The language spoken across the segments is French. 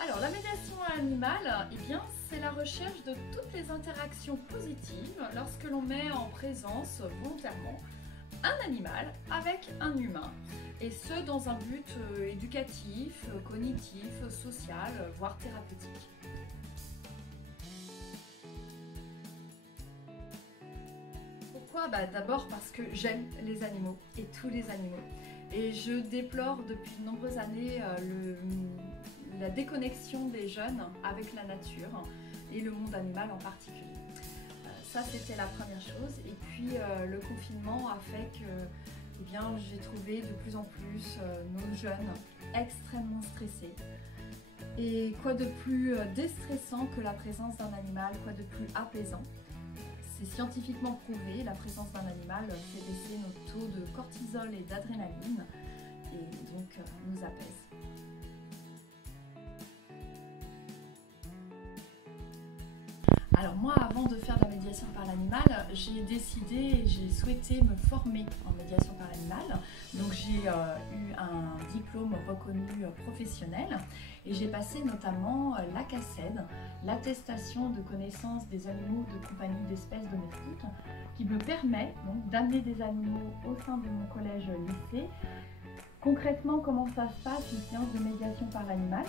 Alors, la médiation animale, eh bien, c'est la recherche de toutes les interactions positives lorsque l'on met en présence volontairement un animal avec un humain, et ce dans un but éducatif, cognitif, social, voire thérapeutique. Pourquoi? D'abord parce que j'aime les animaux et tous les animaux. Et je déplore depuis de nombreuses années la déconnexion des jeunes avec la nature et le monde animal en particulier. Ça, c'était la première chose. Et puis le confinement a fait que j'ai trouvé de plus en plus nos jeunes extrêmement stressés. Et quoi de plus déstressant que la présence d'un animal, quoi de plus apaisant? C'est scientifiquement prouvé, la présence d'un animal fait baisser nos taux de cortisol et d'adrénaline et donc nous apaise. Alors moi, avant de faire de la médiation par l'animal, j'ai souhaité me former en médiation par l'animal. Donc j'ai eu un diplôme reconnu professionnel et j'ai passé notamment l'ACACED, l'attestation de connaissance des animaux de compagnie d'espèces domestiques, qui me permet donc d'amener des animaux au sein de mon collège-lycée. Concrètement, comment ça se passe, une séance de médiation par l'animal?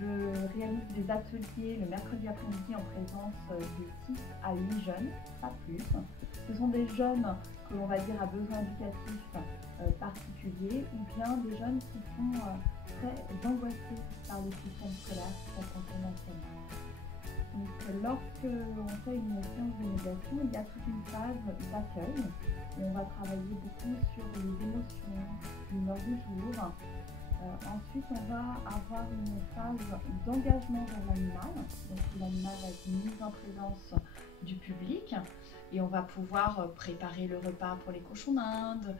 Je réalise des ateliers le mercredi après-midi en présence de 6 à 8 jeunes, pas plus. Ce sont des jeunes que l'on va dire à besoins éducatifs particuliers, ou bien des jeunes qui sont très angoissés par le système scolaire tel qu'on connaît actuellement. Donc, lorsque on fait une séance de médiation, il y a toute une phase d'accueil et on va travailler beaucoup sur les émotions, l'humeur du jour. Ensuite, on va avoir une phase d'engagement vers l'animal. Donc, l'animal va être mis en présence du public et on va pouvoir préparer le repas pour les cochons d'Inde,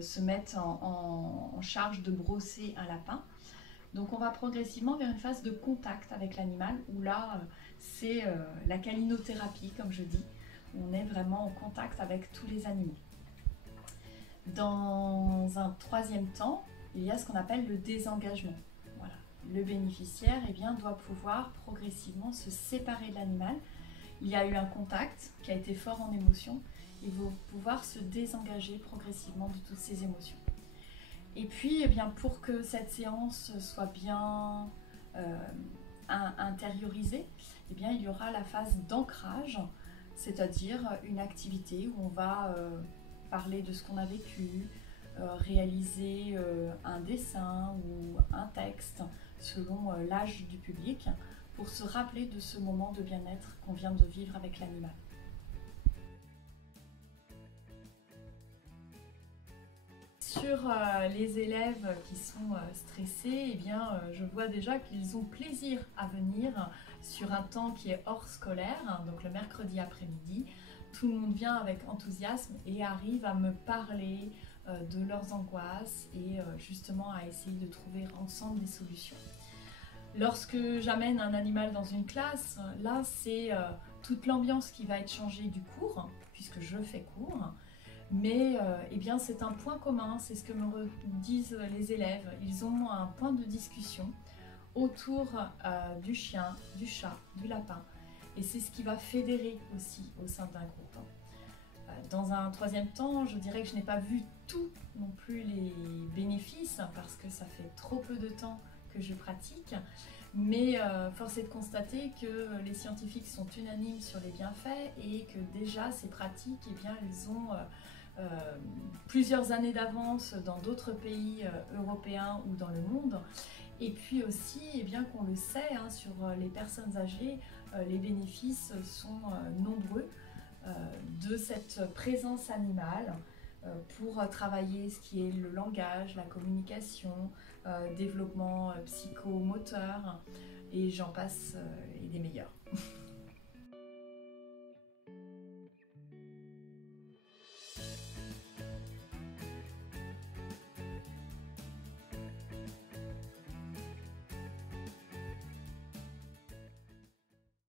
se mettre en charge de brosser un lapin. Donc on va progressivement vers une phase de contact avec l'animal où là c'est la calinothérapie comme je dis. On est vraiment en contact avec tous les animaux. Dans un troisième temps, il y a ce qu'on appelle le désengagement. Voilà. Le bénéficiaire doit pouvoir progressivement se séparer de l'animal. Il y a eu un contact qui a été fort en émotion. Il va pouvoir se désengager progressivement de toutes ces émotions. Et puis, pour que cette séance soit bien intériorisée, il y aura la phase d'ancrage, c'est-à-dire une activité où on va parler de ce qu'on a vécu, réaliser un dessin ou un texte selon l'âge du public pour se rappeler de ce moment de bien-être qu'on vient de vivre avec l'animal. Sur les élèves qui sont stressés, je vois déjà qu'ils ont plaisir à venir sur un temps qui est hors scolaire, donc le mercredi après-midi. Tout le monde vient avec enthousiasme et arrive à me parler de leurs angoisses et justement à essayer de trouver ensemble des solutions. Lorsque j'amène un animal dans une classe, là c'est toute l'ambiance qui va être changée du cours, puisque je fais cours. Mais c'est un point commun, c'est ce que me disent les élèves. Ils ont un point de discussion autour du chien, du chat, du lapin. Et c'est ce qui va fédérer aussi au sein d'un groupe. Dans un troisième temps, je dirais que je n'ai pas vu tout non plus les bénéfices parce que ça fait trop peu de temps que je pratique. Mais force est de constater que les scientifiques sont unanimes sur les bienfaits et que déjà ces pratiques, elles ont plusieurs années d'avance dans d'autres pays européens ou dans le monde. Et puis aussi, qu'on le sait, sur les personnes âgées, les bénéfices sont nombreux de cette présence animale pour travailler ce qui est le langage, la communication, développement psychomoteur et j'en passe et des meilleurs.